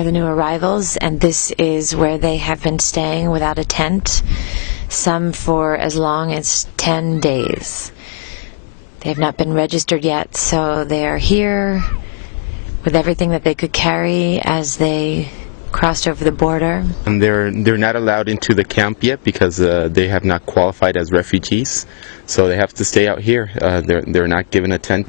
are the new arrivals, and this is where they have been staying without a tent, some for as long as 10 days. They have not been registered yet, so they are here with everything that they could carry as they crossed over the border. And they're not allowed into the camp yet because they have not qualified as refugees, so they have to stay out here. They're not given a tent.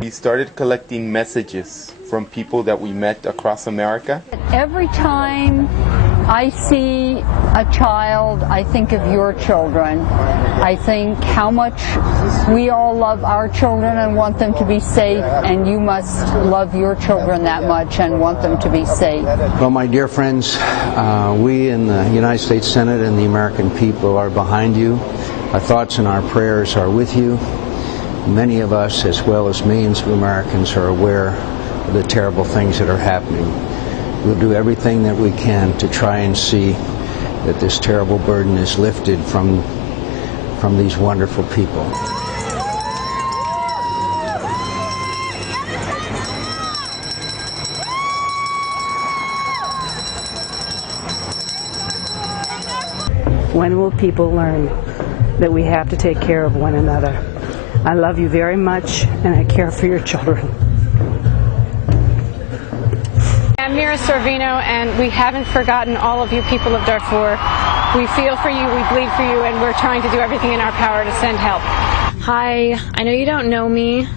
We started collecting messages from people that we met across America. Every time I see a child, I think of your children. I think how much we all love our children and want them to be safe, and you must love your children that much and want them to be safe. Well, my dear friends, we in the United States Senate and the American people are behind you. Our thoughts and our prayers are with you. Many of us, as well as millions of Americans, are aware of the terrible things that are happening. We'll do everything that we can to try and see that this terrible burden is lifted from these wonderful people. When will people learn that we have to take care of one another? I love you very much, and I care for your children. I'm Mira Sorvino, and we haven't forgotten all of you people of Darfur. We feel for you, we bleed for you, and we're trying to do everything in our power to send help. Hi, I know you don't know me,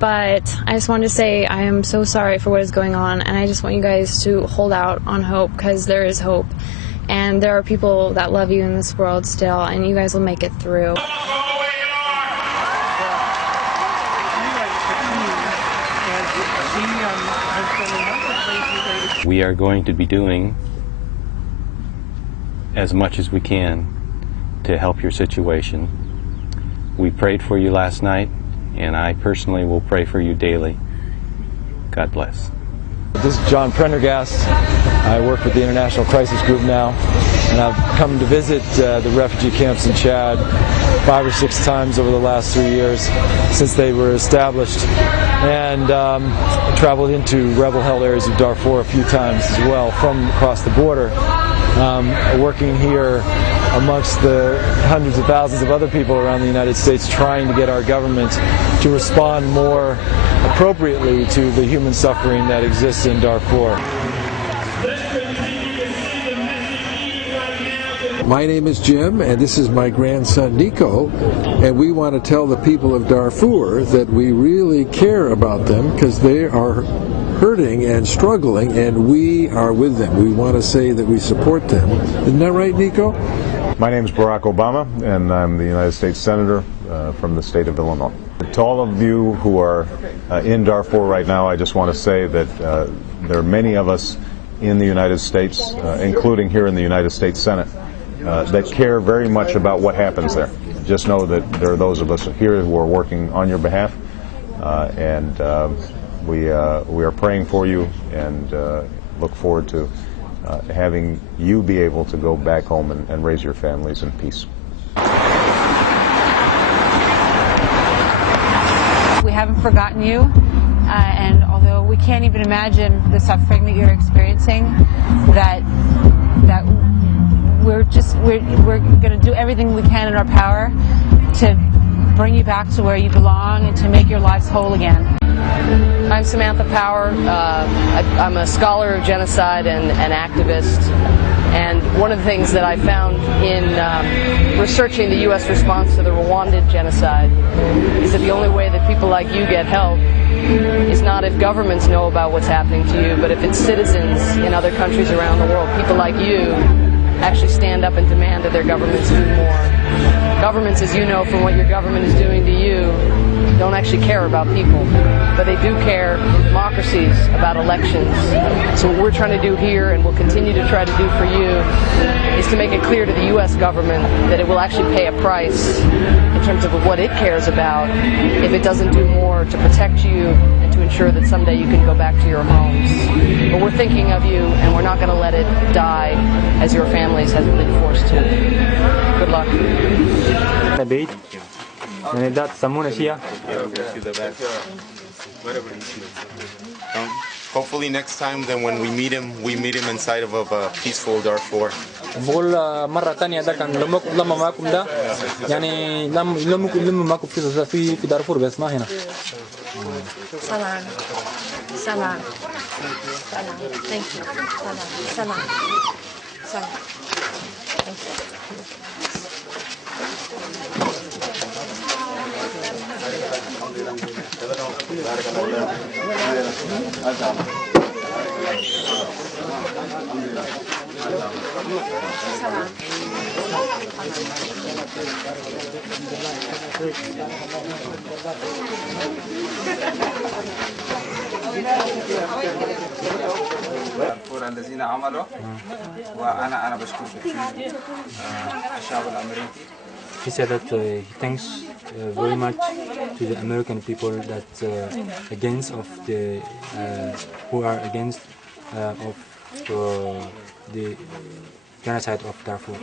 but I just wanted to say I am so sorry for what is going on, and I just want you guys to hold out on hope, because there is hope, and there are people that love you in this world still, and you guys will make it through. We are going to be doing as much as we can to help your situation. We prayed for you last night, and I personally will pray for you daily. God bless. This is John Prendergast. I work with the International Crisis Group now, and I've come to visit the refugee camps in Chad 5 or 6 times over the last 3 years since they were established, and traveled into rebel-held areas of Darfur a few times as well from across the border, working here amongst the hundreds of thousands of other people around the United States, trying to get our government to respond more appropriately to the human suffering that exists in Darfur. My name is Jim, and this is my grandson Nico, and we want to tell the people of Darfur that we really care about them because they are hurting and struggling, and we are with them. We want to say that we support them. Isn't that right, Nico? My name is Barack Obama, and I'm the United States Senator from the state of Illinois. To all of you who are in Darfur right now, I just want to say that there are many of us in the United States, including here in the United States Senate, that care very much about what happens there. Just know that there are those of us here who are working on your behalf, and we are praying for you, and look forward to having you be able to go back home and raise your families in peace. We haven't forgotten you, and although we can't even imagine the suffering that you're experiencing, that we're going to do everything we can in our power to bring you back to where you belong and to make your lives whole again. I'm Samantha Power. I'm a scholar of genocide and an activist. And one of the things that I found in researching the U.S. response to the Rwandan genocide is that the only way that people like you get help is not if governments know about what's happening to you, but if it's citizens in other countries around the world, people like you, actually stand up and demand that their governments do more. Governments, as you know from what your government is doing to you, don't actually care about people, but they do care in democracies about elections. So what we're trying to do here, and we'll continue to try to do for you, is to make it clear to the U.S. government that it will actually pay a price in terms of what it cares about if it doesn't do more to protect you and to ensure that someday you can go back to your homes. But we're thinking of you, and we're not going to let it die as your families have been forced to. Good luck. Neddot, Hopefully next time, then when we meet him inside of a peaceful Darfur. بقول مرة تانية ده كان لما معكم ده يعني لما معكم في دارفور بس ما هنا. Salaam. Salaam. Salaam. Thank you. Salaam. Salaam. Thank you. الذين عملوا وأنا بشكر الشعب الأمريكي. He said that he thanks very much to the American people that against of the who are against of the genocide of Darfur.